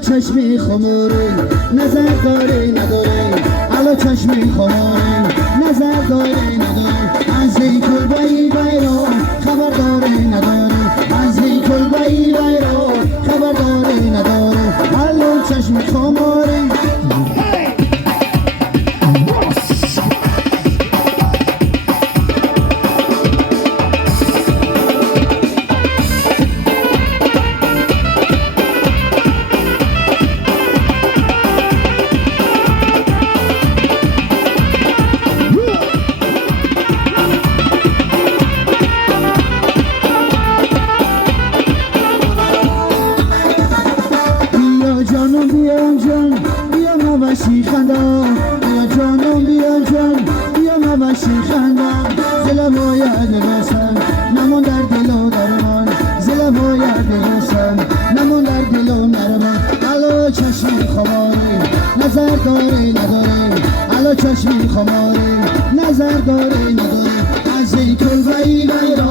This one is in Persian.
چشمی خماری نظر داره نداره علا چشمی خماری نظر داره نداره از این کلبهی بیرون خبر داره نداره از این کلبهی بیرون خبر داره نداره علا چشمی خماری جانم بیا جان بیا نوشی خندم بیا جانم بیا جان بیا نوشی خندم زلم باید بسم نمون در دل و درمان زلم باید بسم نمون در دل و درمان علا چشمی خماری نظر داره نداره علا چشمی خماری نظر داره نداره از این کلبهی بیرون